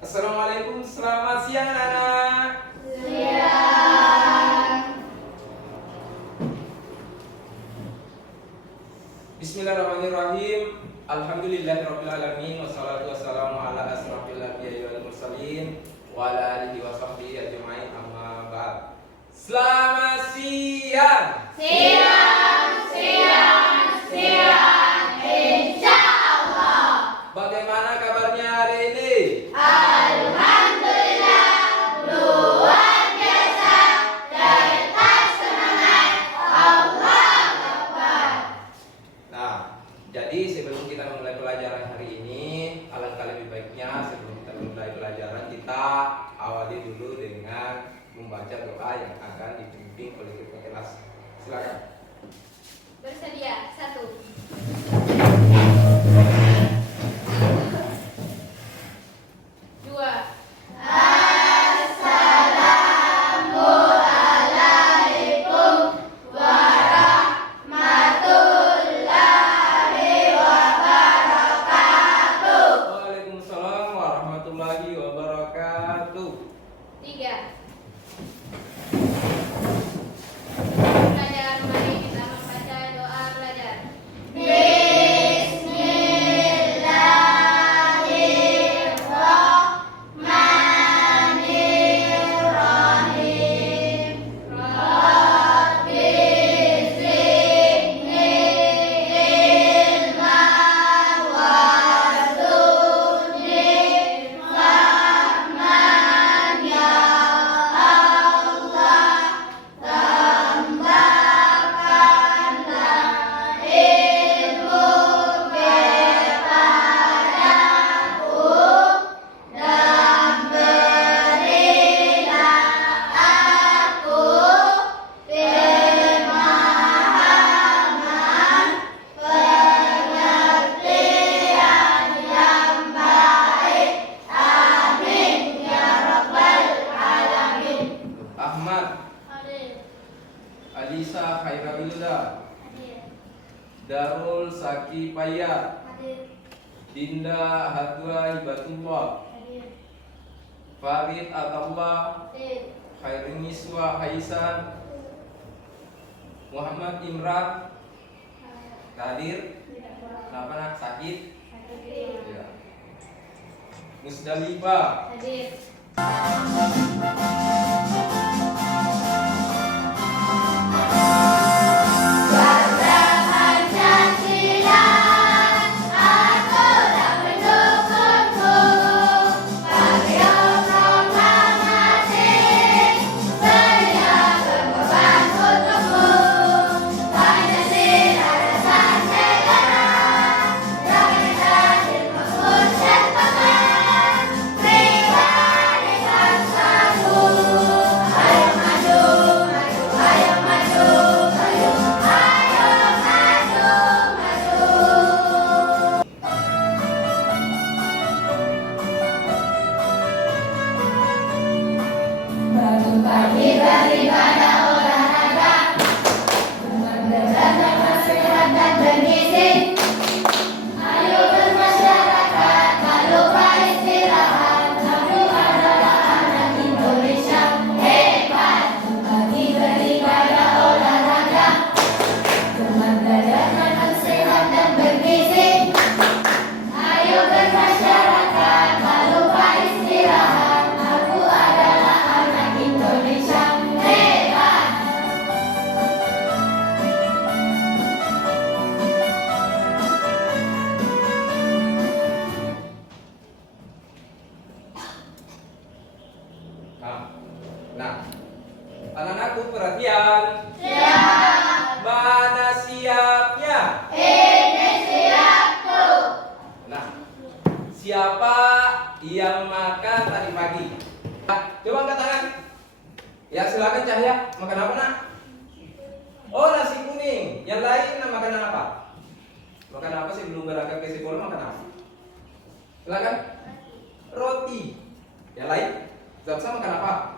Assalamualaikum, selamat siang anak-anak. Siang. Bismillahirrahmanirrahim. Alhamdulillahirabbil alamin wassalatu wassalamu ala asrofil anbiya'i wal mursalin wa ala alihi wa sahbihi ajma'in amma ba'd. Selamat siang. Insyaallah. Bagaimana kabarnya hari ini? Alhamdulillah, luar biasa. Tetap semangat. Allah Akbar. Nah, jadi sebelum kita memulai pelajaran hari ini, alangkah lebih baiknya sebelum kita memulai pelajaran kita awali dulu dengan membaca doa yang akan dipimpin oleh ketua kelas. Silakan. Bersedia. 1, 2. Assalamualaikum warahmatullahi wabarakatuh. Waalaikumsalam warahmatullahi wabarakatuh. 3. Pelajaran mari kita membaca doa belajar. Bismillahirrahmanirrahim. Rabbi zidni ilman warzuqni fahman ya Allah. Tambahkanlah ilmu kepadaku dan berilah aku pemahaman, pengertian yang baik. Amin ya rabbal alamin. Ahmad Hadir. Alisa Khairabillah, Hadir. Darul Saki Payat, Hadir. Dinda Hadwa Hibatullah, Hadir. Farid Atallah, Hadir. Khairuniswa Haisan, Muhammad Imran. Hadir. Kenapa nak sakit? Hadir. Ya. Musdalifah. Hadir. Pancasila, aku tak mendukungmu. Bagi proklamasi, saya berkorban untukmu. Pancasila dasar negara, rakyat adil makmur sertakan. Pribadi bangsaku, ayo maju, maju, ayo maju, ayo, ayo maju, maju. Bangun pagi beribadah olahraga, berdasarkan sehat dan bergizi. Ayo bermasyarakat, tak lupa istirahat. Aku adalah anak Indonesia hebat. Pagi beribadah olahraga, berdasarkan sehat dan bergizi. Ayo bermasyarakat, tak lupa istirahat. Aku adalah anak Indonesia hebat. Nah, anak-anakku perhatian. Mana siapnya? Ini siapku. Nah, siapa yang makan tadi pagi? Coba angkat tangan. Ya silakan Cahya. Makan apa nak? Oh nasi kuning. Yang lain makanan apa? Makan apa sih belum berangkat ke sekolah makan apa? Silakan. Roti. Yang lain? Zabsa makan apa?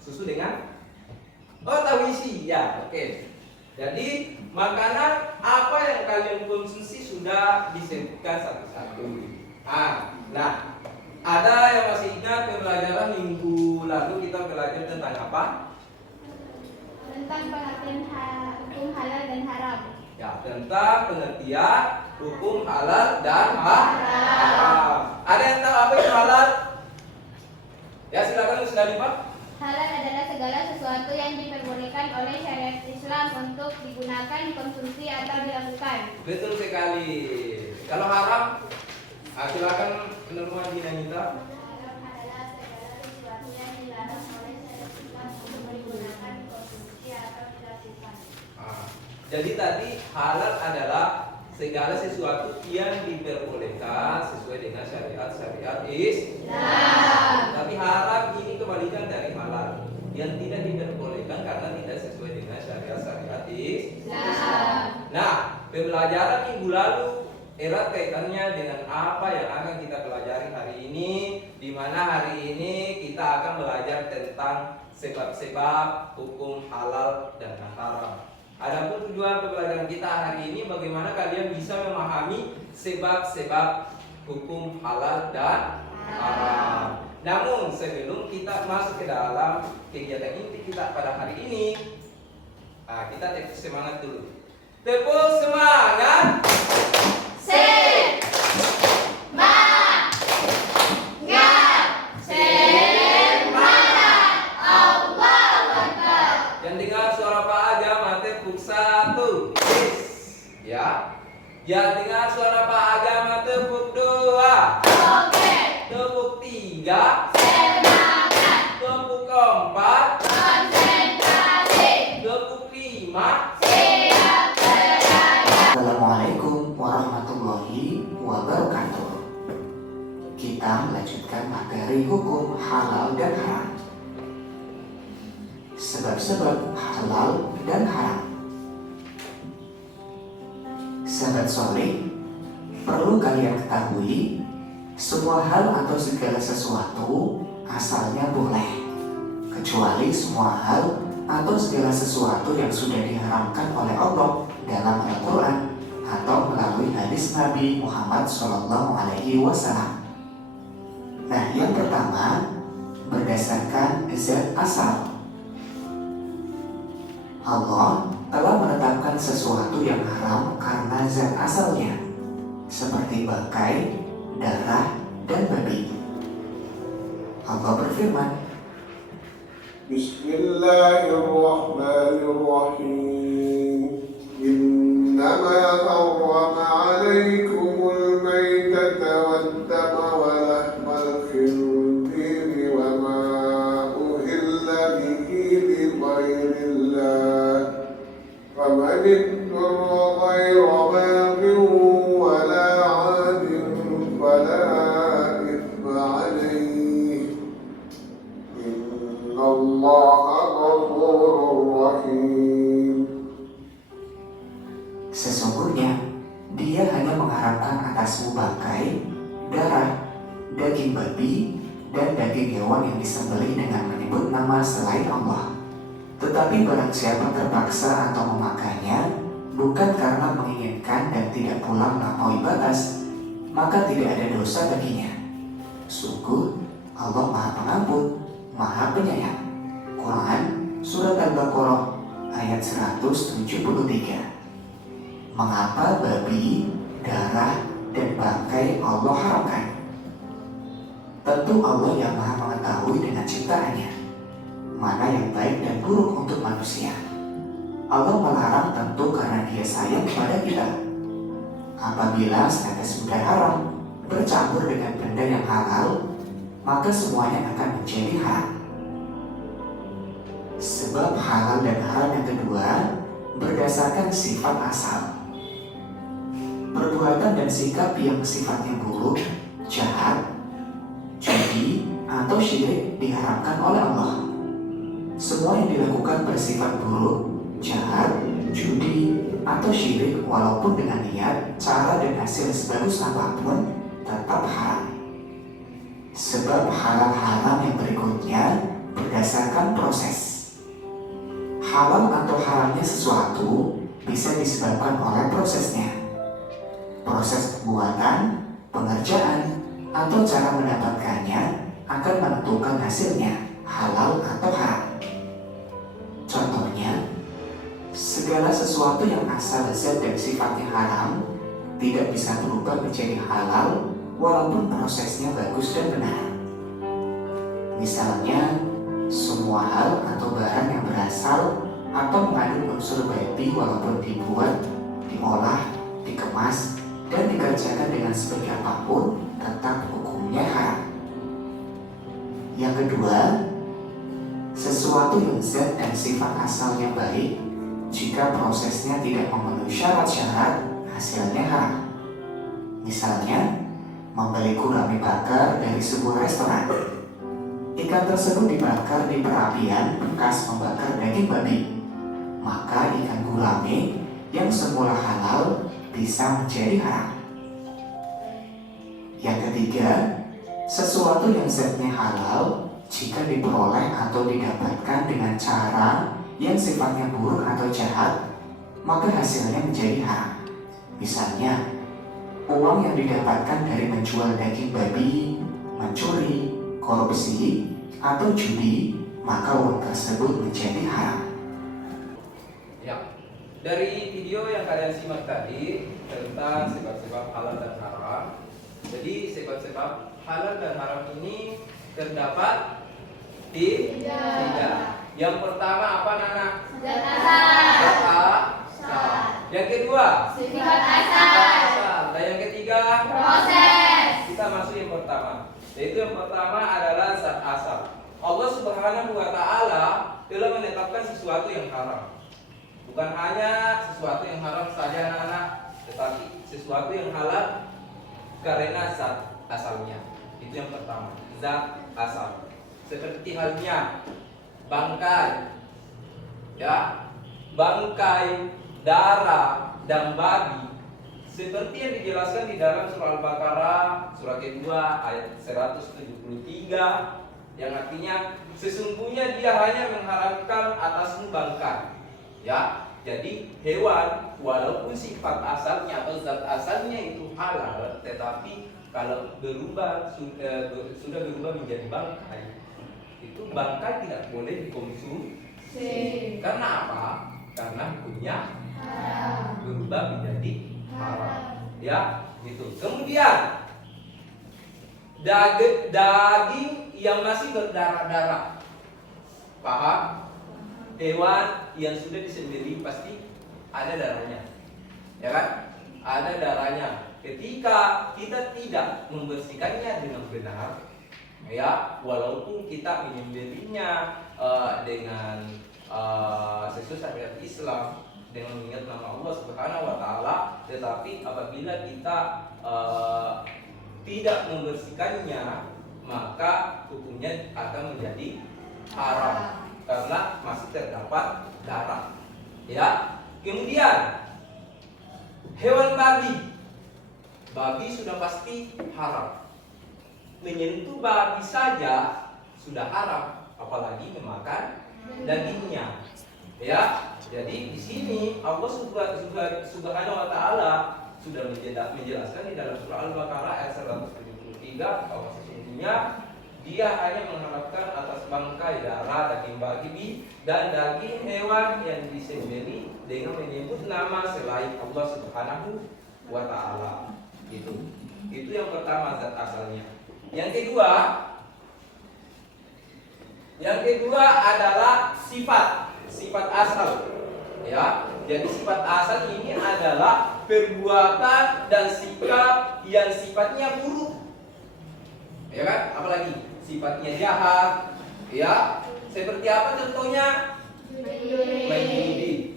Susu dengan? Oh tahu isi. Ya oke. Jadi makanan apa yang kalian konsumsi sudah disebutkan satu-satu. Nah, Ada yang masih ingat pembelajaran minggu lalu kita belajar tentang apa? Tentang pengertian hukum halal dan haram. Ya, tentang pengertian hukum halal dan haram. Ada yang tahu apa itu halal? Ya, silakan Ustaz Pak. Halal adalah segala sesuatu yang diperbolehkan oleh syariat Islam untuk digunakan, konsumsi atau dilakukan. Betul sekali. Kalau haram, silakan penerima Dinanita. Haram adalah segala sesuatu yang dilarang oleh syariat Islam untuk digunakan, konsumsi atau dilakukan. Jadi tadi halal adalah segala sesuatu yang diperbolehkan sesuai dengan syariat Islam. Tapi haram ini kebalikan dari halal, yang tidak diperbolehkan karena tidak sesuai dengan syariat Islam. Nah, pembelajaran minggu lalu erat kaitannya dengan apa yang akan kita pelajari hari ini, di mana hari ini kita akan belajar tentang sebab-sebab hukum halal dan haram. Adapun tujuan pembelajaran kita hari ini bagaimana kalian bisa memahami sebab-sebab hukum halal dan haram. Namun sebelum kita masuk ke dalam kegiatan inti kita pada hari ini, kita tepuk semangat dulu. Tepuk semangat. Yang dengar suara Pak Agama tepuk 1. Ya. Yang dengar suara Pak Agama tepuk 2. Oke. Tepuk 3. Semangat. Tepuk 4. Konsentrasi. Tepuk 5. Siap berada. Assalamualaikum warahmatullahi wabarakatuh. Kita melanjutkan materi hukum halal dan haram. Sebab-sebab halal dan haram. Sahabat soleh, perlu kalian ketahui, semua hal atau segala sesuatu asalnya boleh, kecuali semua hal atau segala sesuatu yang sudah diharamkan oleh Allah dalam Al-Quran atau melalui hadis Nabi Muhammad SAW. Nah, yang pertama, berdasarkan zat asal. Allah telah menetapkan sesuatu yang haram karena zat asalnya, seperti bangkai, darah, dan babi. Allah berfirman, Bismillahirrahmanirrahim. Innama harrama alaikumul maitata waddama wa lahmal khinziri wa ma uhilla bihi li ghairillah. فمن اضطر غير باغ ولا عاد فلا إثم عليه إن الله غفور رحيم. sesungguhnya Dia hanya mengharamkan atasmu bangkai, darah, daging babi, dan daging hewan yang disembelih dengan menyebut nama selain Allah. Tetapi barang siapa terpaksa atau memakannya bukan karena menginginkan dan tidak pula melampaui batas, maka tidak ada dosa baginya. Sungguh Allah Maha Pengampun, Maha Penyayang. Quran Surat Al-Baqarah ayat 173. Mengapa babi, darah, dan bangkai Allah haramkan? Tentu Allah yang Maha mengetahui dengan ciptaannya mana yang baik dan buruk untuk manusia. Allah melarang tentu karena Dia sayang kepada kita. Apabila setetes benda haram bercampur dengan benda yang halal, maka semuanya akan menjadi haram. Sebab halal dan haram yang kedua berdasarkan sifat asal. Perbuatan dan sikap yang sifatnya buruk, jahat, judi, atau syirik diharamkan oleh Allah. Semua yang dilakukan bersifat buruk, jahat, judi, atau syirik walaupun dengan niat, cara, dan hasil sebagus apapun tetap haram. Sebab halal haram yang berikutnya berdasarkan proses. Halal atau haramnya sesuatu bisa disebabkan oleh prosesnya. Proses pembuatan, pengerjaan, atau cara mendapatkannya akan menentukan hasilnya, halal atau haram. Contohnya, segala sesuatu yang asal zat dan sifatnya haram tidak bisa berubah menjadi halal walaupun prosesnya bagus dan benar. Misalnya, semua hal atau barang yang berasal atau mengandung unsur babi walaupun dibuat, diolah, dikemas, dan dikerjakan dengan sebaik apapun tetap hukumnya haram. Yang kedua, sesuatu yang zat dan sifat asalnya baik, jika prosesnya tidak memenuhi syarat-syarat, hasilnya haram. Misalnya, membeli gurame bakar dari sebuah restoran. Ikan tersebut dibakar di perapian bekas membakar daging babi. Maka ikan gurame yang semula halal bisa menjadi haram. Yang ketiga, sesuatu yang zatnya halal jika diperoleh atau didapatkan dengan cara yang sifatnya buruk atau jahat, maka hasilnya menjadi haram. Misalnya, uang yang didapatkan dari menjual daging babi, mencuri, korupsi, atau judi, maka uang tersebut menjadi haram. Ya, dari video yang kalian simak tadi tentang sebab-sebab halal dan haram. Jadi sebab-sebab halal dan haram ini terdapat tiga. Yang pertama apa Nana? Zat asal. Zat asal. Yang kedua? Sifat Sifat asal. asal. Dan yang ketiga? Proses. Kita masuk yang pertama. Yaitu yang pertama adalah zat asal. Allah Subhanahu wa Ta'ala telah menetapkan sesuatu yang haram. Bukan hanya sesuatu yang haram saja anak-anak, tetapi sesuatu yang halal karena zat asalnya. Itu yang pertama, zat asal. Seperti halnya bangkai, ya, bangkai, darah, dan babi. Seperti yang dijelaskan di dalam surah Al-Baqarah, surah kedua ayat 173, yang artinya sesungguhnya dia hanya mengharamkan atasmu bangkai. Ya, jadi hewan walaupun sifat asalnya atau zat asalnya itu halal, tetapi kalau sudah berubah menjadi bangkai, itu bangkai tidak boleh dikonsumsi. Karena apa? Karena hukumnya berubah menjadi haram. Ya, gitu. Kemudian daging yang masih berdarah-darah. Paham? Hewan yang sudah disembelih pasti ada darahnya, ya kan? Ada darahnya. Ketika kita tidak membersihkannya dengan benar, ya, walaupun kita menyembelihnya dengan sesuai syariat Islam, dengan mengingat nama Allah Subhanahu wa Ta'ala, tetapi apabila kita tidak membersihkannya, maka hukumnya akan menjadi haram karena masih terdapat darah. Ya. Kemudian hewan babi sudah pasti haram. Menyentuh babi saja sudah haram, apalagi memakan dagingnya. Ya. Jadi di sini Allah Subhanahu wa Ta'ala sudah menjelaskan di dalam surah Al-Baqarah ayat 173 bahwa sesungguhnya dia hanya mengharapkan atas bangkai, darah, daging babi dan daging hewan yang disembelih dengan menyebut nama selain Allah Subhanahu wa Ta'ala. Itu yang pertama, zat asalnya. Yang kedua adalah sifat asal. Ya, jadi sifat asal ini adalah perbuatan dan sikap yang sifatnya buruk. Ya kan? Apalagi sifatnya jahat. Ya, seperti apa contohnya? Mencuri.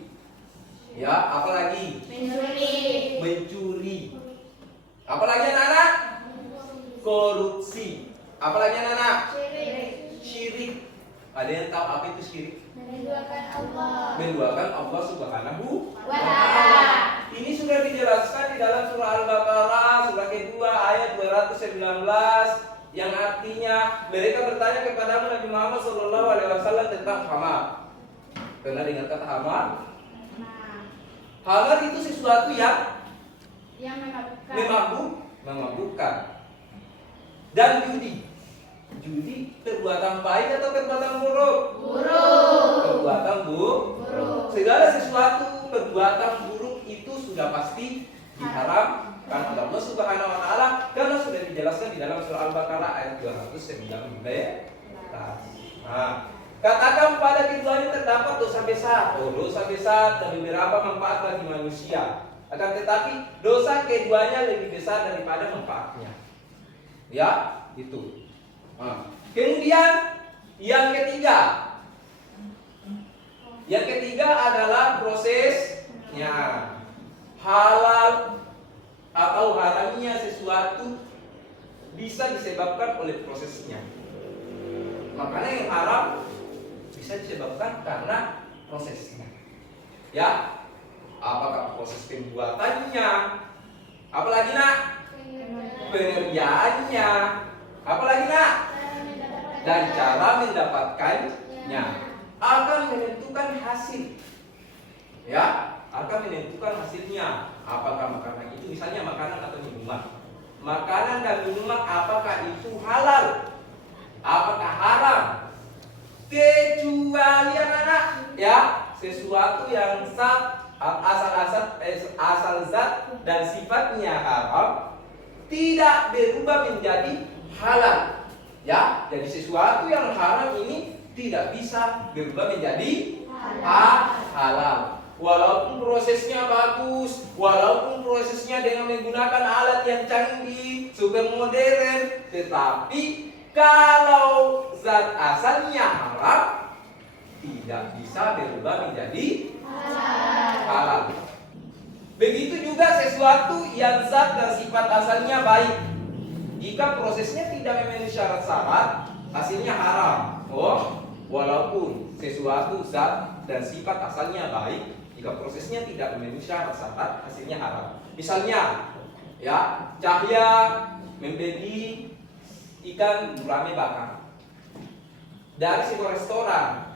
Ya, apalagi? Mencuri. Apalagi anak-anak? Korupsi. Apalagi anak-anak? Syirik. Ada yang tahu apa itu syirik? Menduakan Allah Subhanahu wa Ta'ala. Ini sudah dijelaskan di dalam surah Al-Baqarah surah kedua ayat 219 yang artinya mereka bertanya kepada Nabi Muhammad SAW tentang hamar. Pernah dengar kata hamar? Hamar itu sesuatu yang memabukkan. dan judi. Judi perbuatan baik atau perbuatan buruk? Buruk. Perbuatan buruk. Segala sesuatu perbuatan buruk itu sudah pasti diharamkan oleh Allah Subhanahu wa taala karena sudah dijelaskan di dalam surah Al-Baqarah ayat 219. Nah, katakan pada keduanya terdapat dosa besar. Dosa besar dan beberapa manfaat bagi manusia. Akan tetapi dosa keduanya lebih besar daripada manfaatnya. Ya, itu. Nah, kemudian yang ketiga. Yang ketiga adalah prosesnya. Halal atau haramnya sesuatu bisa disebabkan oleh prosesnya. Makanya yang haram bisa disebabkan karena prosesnya. Ya, apakah proses pembuatannya, apalagi nak pengerjaannya, apalagi nak dan cara mendapatkannya akan menentukan hasil. Ya, akan menentukan hasilnya. Apakah makanan itu misalnya makanan atau minuman. Makanan dan minuman apakah itu halal? Apakah haram? Kecuali anak-anak ya, sesuatu yang asal zat dan sifatnya haram tidak berubah menjadi halal. Ya, jadi sesuatu yang haram ini tidak bisa berubah menjadi halal. Walaupun prosesnya bagus, walaupun prosesnya dengan menggunakan alat yang canggih, super modern, tetapi kalau zat asalnya haram, tidak bisa berubah menjadi halal. Begitu juga sesuatu yang zat dan sifat asalnya baik. Jika prosesnya tidak memenuhi syarat-syarat, hasilnya haram. Oh, walaupun sesuatu zat dan sifat asalnya baik, jika prosesnya tidak memenuhi syarat-syarat, hasilnya haram. Misalnya, ya, Cahya membeli ikan gurame bakar dari sebuah restoran.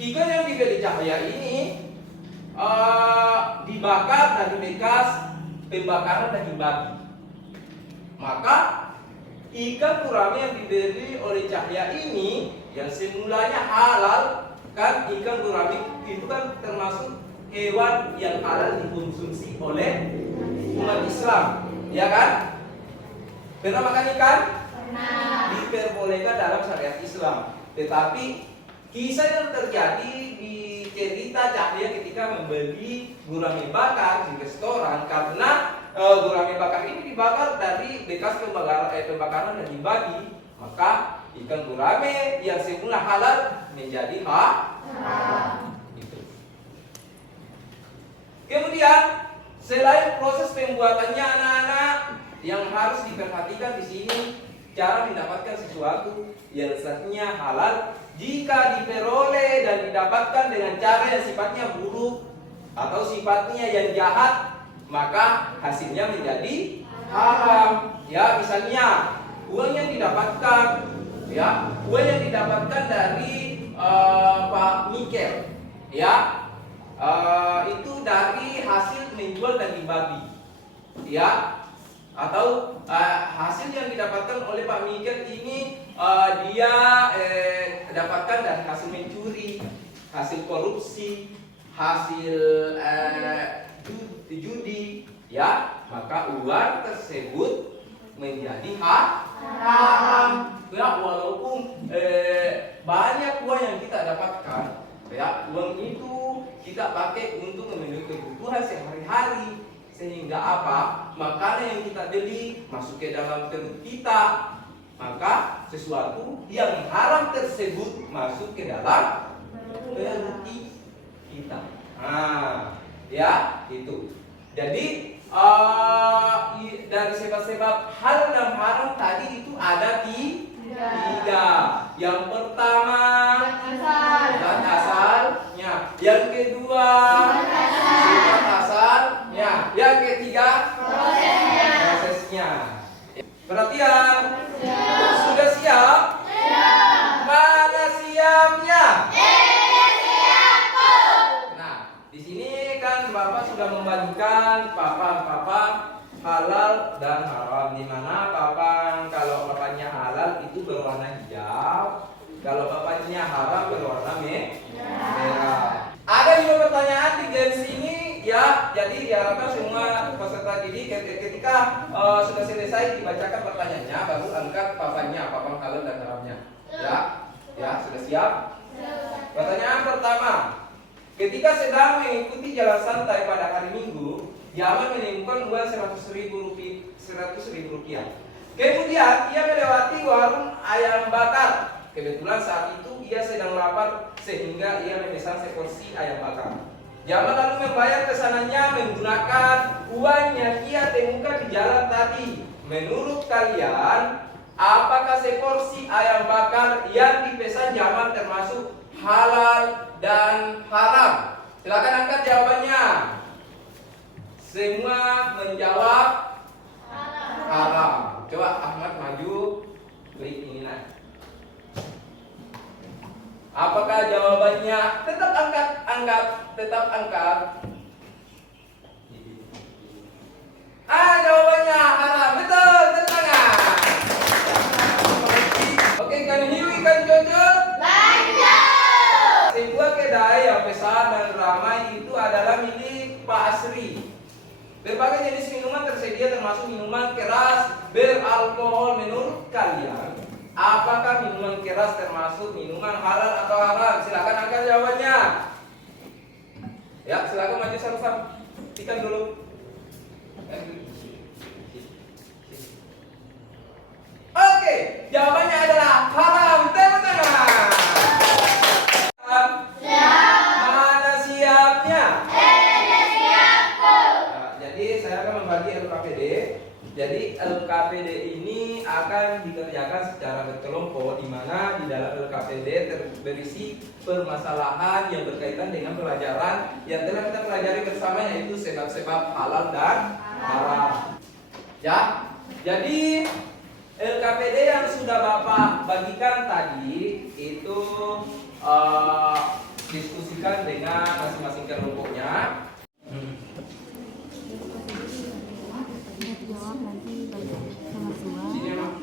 Ikan yang dibeli Cahya ini dibakar dari bekas pembakaran daging babi. Maka ikan gurame yang dibeli oleh Cahya ini yang semulanya halal, kan ikan gurame itu kan termasuk hewan yang halal dikonsumsi oleh umat Islam, ya kan? Pernah makan ikan? Pernah. Diperbolehkan dalam syariat Islam. Tetapi kisah yang terjadi di cerita Cahya ketika membeli gurame bakar di restoran karena gurame bakar ini dibakar dari bekas pembakaran daging babi, maka ikan gurame yang semula halal menjadi haram. Gitu. Kemudian selain proses pembuatannya anak-anak, yang harus diperhatikan di sini cara mendapatkan sesuatu yang zatnya halal. Jika diperoleh dan didapatkan dengan cara yang sifatnya buruk atau sifatnya yang jahat, maka hasilnya menjadi haram. Ya, misalnya uang yang didapatkan, ya, uang yang didapatkan dari Pak Mikel, ya, itu dari hasil menjual daging babi, ya, atau hasil yang didapatkan oleh Pak Mikel ini dia dapatkan dari hasil mencuri, hasil korupsi, hasil judi, ya, maka uang tersebut menjadi haram. Ya, walaupun banyak uang yang kita dapatkan, ya, uang itu kita pakai untuk memenuhi kebutuhan sehari-hari, sehingga apa? Makanan yang kita beli masuk ke dalam perut kita, maka sesuatu yang haram tersebut masuk ke dalam perut kita. Nah, ya, itu. Jadi dari sebab-sebab halal dan haram tadi itu ada tiga. Yang pertama zat asalnya, yang kedua sifat asalnya, yang ketiga prosesnya. Perhatian, sudah siap? Mana siapnya? Nah, di sini kan Bapak sudah membagikan papan halal dan haram, di mana papan kalau halal itu berwarna hijau, kalau papannya haram berwarna merah. Ada juga pertanyaan di games ini ya, jadi diharapkan semua peserta didik ketika sudah selesai dibacakan pertanyaannya, baru angkat papan halal dan haramnya. Ya, sudah siap? Pertanyaan pertama, ketika sedang mengikuti jalan santai pada hari Minggu, Yaman menemukan uang 100.000 rupiah. Kemudian ia melewati warung ayam bakar. Kebetulan saat itu ia sedang lapar sehingga ia memesan seporsi ayam bakar. Yaman lalu membayar kesananya menggunakan uang yang ia temukan di jalan tadi. Menurut kalian, apakah seporsi ayam bakar yang dipesan Yaman termasuk halal dan haram? Silakan angkat jawabannya. Semua menjawab haram. Coba Ahmad maju, klik ini nah. Apakah jawabannya? Tetap angkat. Jawabannya haram. Betul, tepuk tangan. Oke, kan Hiwi, kan Jojo? Lanjut. Sebuah kedai yang besar dan ramai itu adalah milik Pak Asri. Berbagai jenis minuman tersedia termasuk minuman keras beralkohol. Menurut kalian, apakah minuman keras termasuk minuman halal atau haram? Silakan angkat jawabannya. Ya, silakan maju satu-satu. Ikan dulu. Oke, jawabannya adalah haram. Tepuk tangan. Mana siapnya? Jadi saya akan membagi LKPD. Jadi LKPD ini akan dikerjakan secara berkelompok, di mana di dalam LKPD berisi permasalahan yang berkaitan dengan pelajaran yang telah kita pelajari bersama, yaitu sebab-sebab halal dan haram. Ya, jadi LKPD yang sudah Bapak bagikan tadi itu diskusikan dengan masing-masing kelompoknya. Jawab nanti sama semua. Sini emang.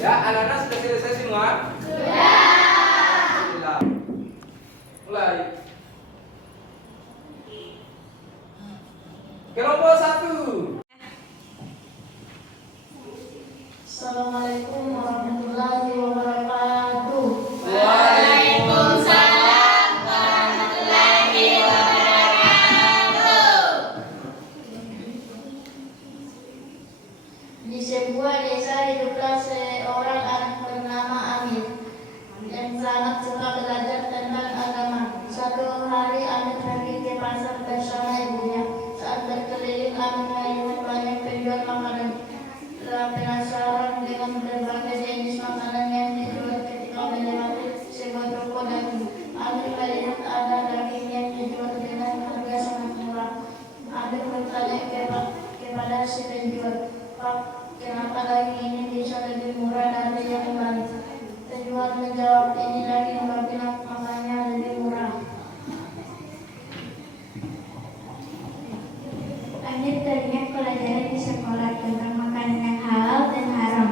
Ya, anak-anak sudah selesai semua? Sudah. Mulai. Kelompok 1. Assalamualaikum warahmatullahi wabarakatuh. Waalaikumsalam warahmatullahi wabarakatuh. Di sebuah desa hiduplah seorang anak bernama Amir yang sangat suka belajar tentang agama. Suatu hari Amir pergi ke pasar bersama ibunya. Saat berkeliling, Amir melihat banyak penjual makanan. Setelah penasaran dengan berbagai jenis makanan yang dijual, ketika melewati sebuah toko daging, Amir melihat ada daging yang dijual dengan harga sangat murah. Amir bertanya kepada si penjual, "Pak, kenapa daging ini bisa lebih murah dari yang lain?" Penjual menjawab, "Ini daging babi, makanya lebih murah." Amir teringat pelajaran di sekolah tentang makanan yang halal dan haram.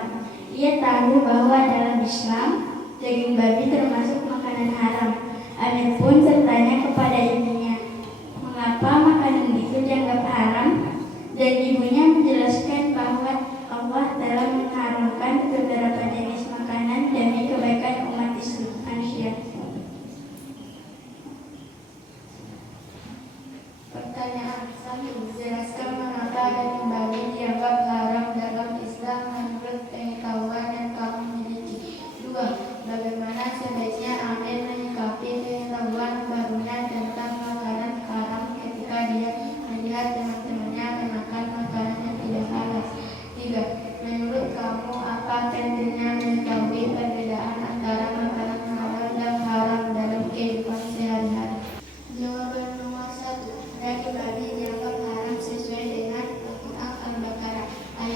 Ia tahu bahwa dalam Islam, daging babi termasuk makanan haram. Amir pun bertanya kepada ibunya, mengapa makanan itu dianggap haram? Dan ibunya menjelaskan bahwa Allah telah mengharamkan beberapa jenis makanan demi kebaikan umat manusia. Pertanyaan 1. Jelaskan mengapa daging babi dianggap haram dalam Islam menurut pengetahuan yang kamu miliki. 2. Bagaimana sebaiknya Amir menyikapi pengetahuan barunya tentang makanan haram ketika dia melihat teman-temannya memakan makanan yang tidak halal. 3. Menurut kamu apa pentingnya mengetahui perbedaan antara makanan halal dan haram dalam kehidupan sehari-hari? Jawaban nomor 1. Daging babi dianggap haram sesuai dengan Al-Quran Al-Baqarah ayat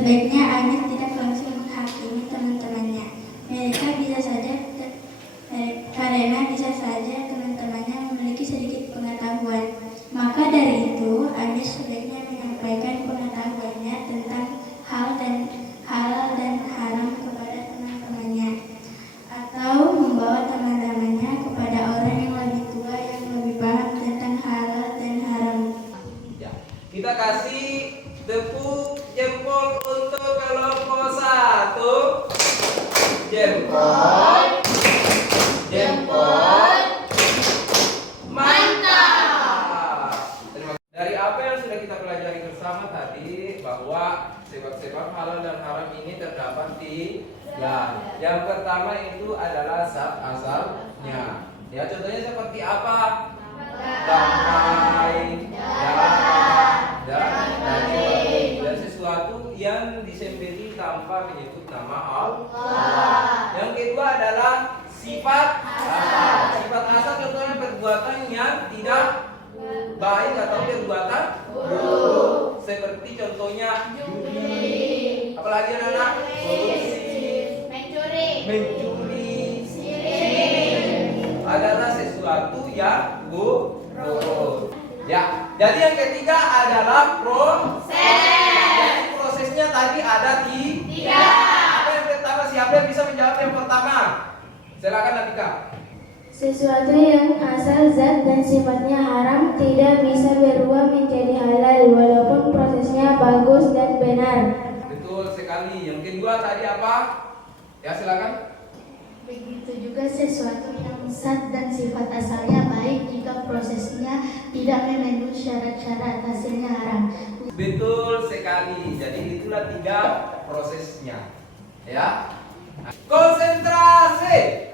Sebaiknya Amir tidak langsung menghakimi teman-temannya. Karena bisa saja teman-temannya memiliki sedikit pengetahuan. Maka dari itu, Amir sebaiknya menyampaikan pengetahuannya tentang halal dan haram kepada teman-temannya, atau membawa teman-temannya kepada orang yang lebih tua yang lebih paham tentang halal dan haram. Ya, kita kasih tepuk jempol untuk kelompok 1. Jempol. Mantap. Terima kasih. Dari apa yang sudah kita pelajari bersama tadi, bahwa sebab-sebab halal dan haram ini terdapat tiga. Yang pertama itu adalah zat asalnya. Ya, contohnya seperti apa? Bangkai, darah, dan daging, dan sesuatu yang disembelih tanpa menyebut nama Allah. Yang kedua adalah sifat asal. Sifat asal contohnya perbuatan yang tidak baik atau perbuatan buruk. Seperti contohnya judi, apalagi anak korupsi, mencuri, adalah sesuatu yang buruk. Ya, jadi yang ketiga adalah proses. Jadi prosesnya tadi ada tiga. Apa yang pertama? Siapa yang bisa menjawab yang pertama? Silakan Atika. Sesuatu yang asal zat dan sifatnya haram tidak bisa berubah menjadi halal walaupun prosesnya bagus dan benar. Betul sekali. Yang kedua tadi apa? Ya, silakan. Begitu juga sesuatu yang zat dan sifat asalnya baik jika prosesnya tidak memenuhi syarat-syarat hasilnya haram. Betul sekali. Jadi itulah tiga prosesnya. Ya. Konsentrasi.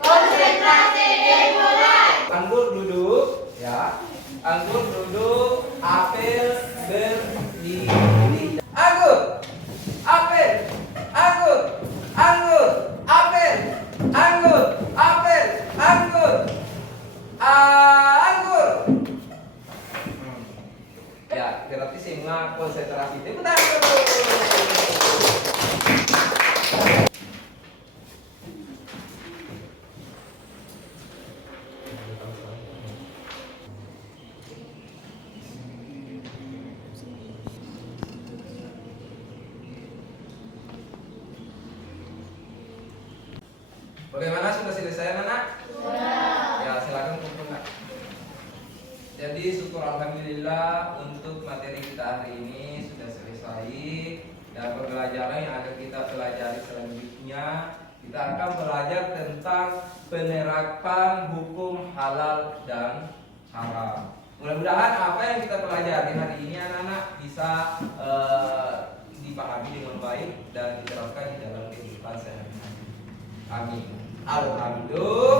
Dimulai. Anggur duduk, ya. Anggur duduk, apel berdiri. Anggur, apel, anggur, anggur, apel, anggur, apel, anggur, anggur. Ya, berarti semua konsentrasi. Tepuk tangan. Bagaimana, sudah selesai anak? Sudah. Ya, silakan kumpul Nak. Jadi syukur alhamdulillah untuk materi kita hari ini sudah selesai. Dan pembelajaran yang akan kita pelajari selanjutnya, kita akan belajar tentang penerapan hukum halal dan haram. Mudah-mudahan apa yang kita pelajari hari ini anak-anak bisa dipahami dengan baik dan diterapkan di dalam kehidupan sehari-hari. Amin. Alhamdulillah.